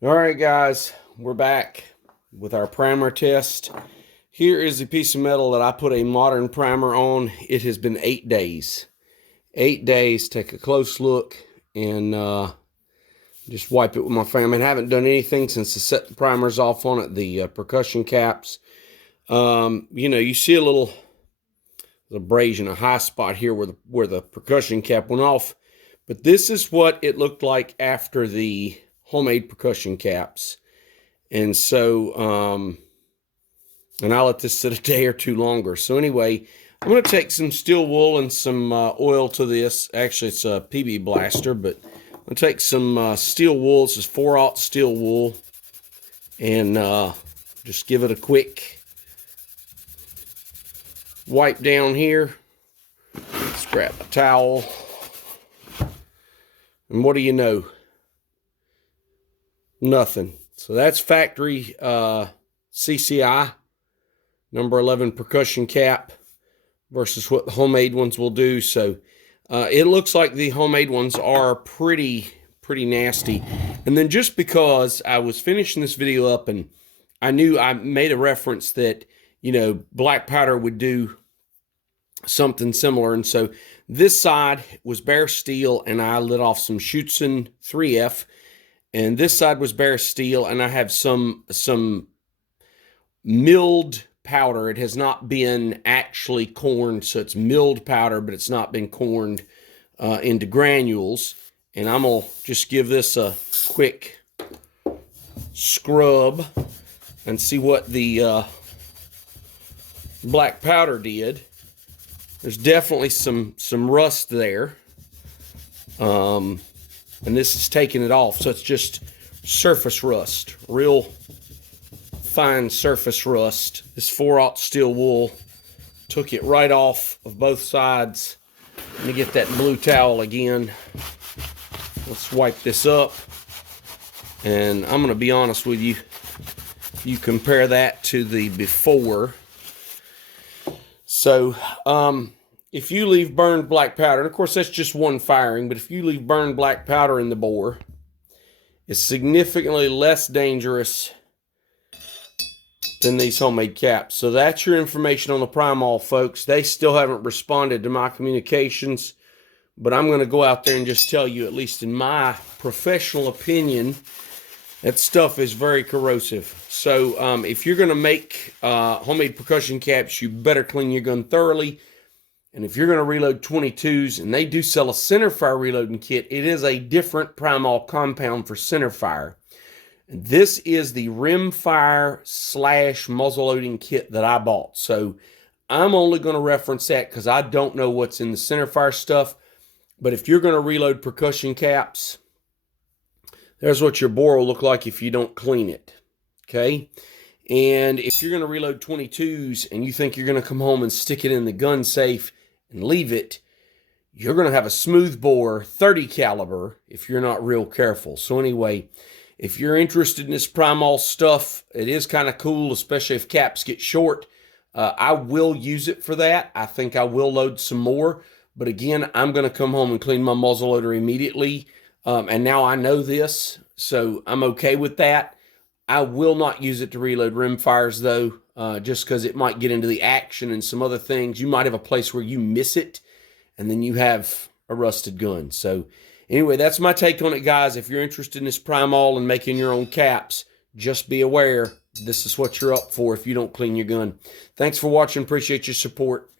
All right, guys, we're back with our primer test. Here is a piece of metal that I put a modern primer on. It has been 8 days. 8 days. Take a close look and just wipe it with my fan. I haven't done anything since I set the primers off on it, the percussion caps. You see a little abrasion, a high spot here where the percussion cap went off. But this is what it looked like after the homemade percussion caps. And so, and I'll let this sit a day or two longer. So anyway, I'm going to take some steel wool and some oil to this. Actually, it's a PB blaster, but I'm going to take some steel wool. This is 4/0 steel wool. And just give it a quick wipe down here. Let's grab a towel. And what do you know? Nothing. So that's factory CCI number 11 percussion cap versus what the homemade ones will do. So it looks like the homemade ones are pretty nasty. And then just because I was finishing this video up and I knew I made a reference that, Blackpowder would do something similar. And so this side was bare steel and I lit off some Schutzen 3F. And this side was bare steel, and I have some milled powder. It has not been actually corned, so it's milled powder, but it's not been corned into granules. And I'm going to just give this a quick scrub and see what the black powder did. There's definitely some rust there. And this is taking it off, so it's just surface rust, real fine surface rust. This 4/0 steel wool took it right off of both sides. Let me get that blue towel again. Let's wipe this up. And I'm going to be honest with you. You compare that to the before. So, if you leave burned black powder, and of course that's just one firing, but if you leave burned black powder in the bore, it's significantly less dangerous than these homemade caps. So that's your information on the Primol, folks. They still haven't responded to my communications, but I'm going to go out there and just tell you, at least in my professional opinion, that stuff is very corrosive. So if you're going to make homemade percussion caps, you better clean your gun thoroughly. And if you're going to reload 22s, and they do sell a centerfire reloading kit, it is a different Primol compound for centerfire. And this is the rimfire / muzzleloading kit that I bought. So I'm only going to reference that because I don't know what's in the centerfire stuff. But if you're going to reload percussion caps, there's what your bore will look like if you don't clean it. Okay? And if you're going to reload 22s and you think you're going to come home and stick it in the gun safe and leave it, you're going to have a smooth bore 30 caliber if you're not real careful. So anyway, if you're interested in this Primol stuff, it is kind of cool, especially if caps get short. I will use it for that. I think I will load some more. But again, I'm going to come home and clean my muzzleloader immediately. And now I know this, so I'm okay with that. I will not use it to reload rimfires, though, just because it might get into the action and some other things. You might have a place where you miss it, and then you have a rusted gun. So anyway, that's my take on it, guys. If you're interested in this Primol and making your own caps, just be aware this is what you're up for if you don't clean your gun. Thanks for watching. Appreciate your support.